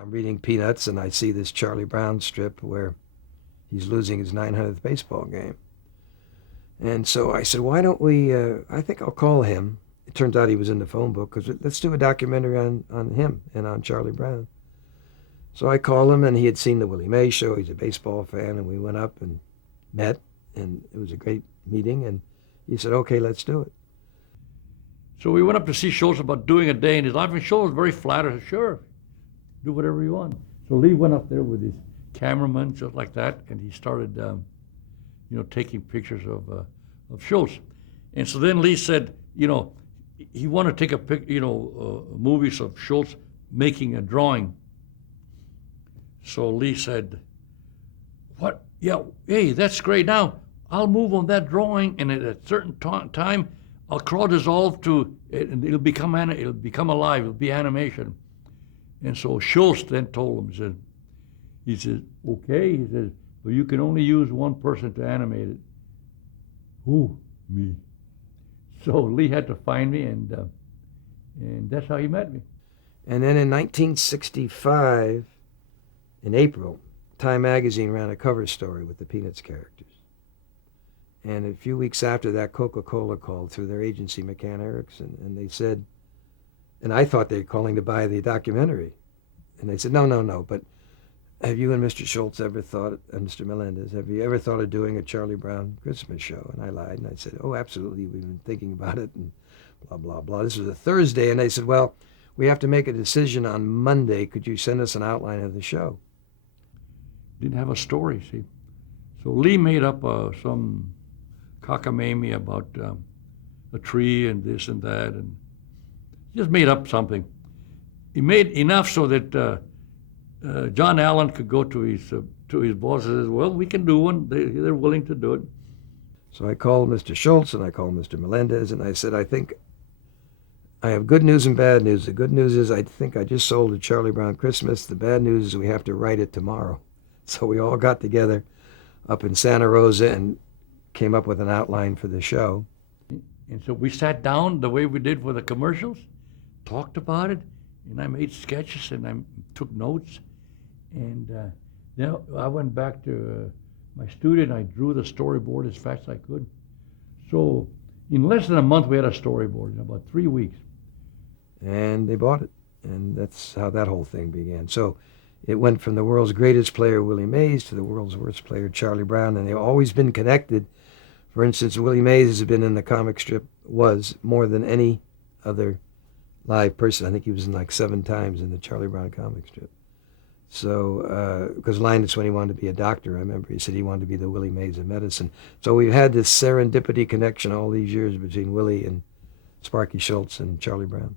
I'm reading Peanuts and I see this Charlie Brown strip where he's losing his 900th baseball game. And so I said, why don't we, I think I'll call him. It turns out he was in the phone book because let's do a documentary on him and on Charlie Brown. So I called him and he had seen the Willie Mays show. He's a baseball fan and we went up and met and it was a great meeting and he said, okay, let's do it. So we went up to see Schultz about doing a day in his life, and Schultz was very flattered. Sure, do whatever you want. So Lee went up there with his cameraman, just like that, and he started, taking pictures of Schultz. And so then Lee said, he wanted to take movies of Schultz making a drawing. So Lee said, "What? Yeah, hey, that's great. Now I'll move on that drawing, and at a certain time." I'll crowd dissolve to it, and it'll become alive. It'll be animation. And so Schultz then told him, he said, okay. He said, but you can only use one person to animate it. Who? Me. So Lee had to find me, and that's how he met me. And then in 1965, in April, Time Magazine ran a cover story with the Peanuts characters. And a few weeks after that, Coca-Cola called through their agency, McCann Erickson, and they said, and I thought they were calling to buy the documentary. And they said, no, but have you and Mr. Schultz ever thought, and Mr. Melendez, have you ever thought of doing a Charlie Brown Christmas show? And I lied, and I said, oh, absolutely, we've been thinking about it, and blah, blah, blah. This was a Thursday, and they said, well, we have to make a decision on Monday. Could you send us an outline of the show? Didn't have a story, see. So Lee made up some cockamamie about a tree and this and that, and just made up something. He made enough so that John Allen could go to his boss and says, well, we can do one. They're willing to do it. So I called Mr. Schultz and I called Mr. Melendez and I said, I think I have good news and bad news. The good news is I think I just sold a Charlie Brown Christmas. The bad news is we have to write it tomorrow. So we all got together up in Santa Rosa and came up with an outline for the show. And so we sat down the way we did for the commercials, talked about it, and I made sketches and I took notes. And then I went back to my studio and I drew the storyboard as fast as I could. So in less than a month, we had a storyboard, in about 3 weeks. And they bought it. And that's how that whole thing began. So it went from the world's greatest player, Willie Mays, to the world's worst player, Charlie Brown. And they've always been connected. For instance, Willie Mays has been in the comic strip, was more than any other live person. I think he was in like 7 times in the Charlie Brown comic strip. So, because Linus, when he wanted to be a doctor, I remember he said he wanted to be the Willie Mays of medicine. So we've had this serendipity connection all these years between Willie and Sparky Schultz and Charlie Brown.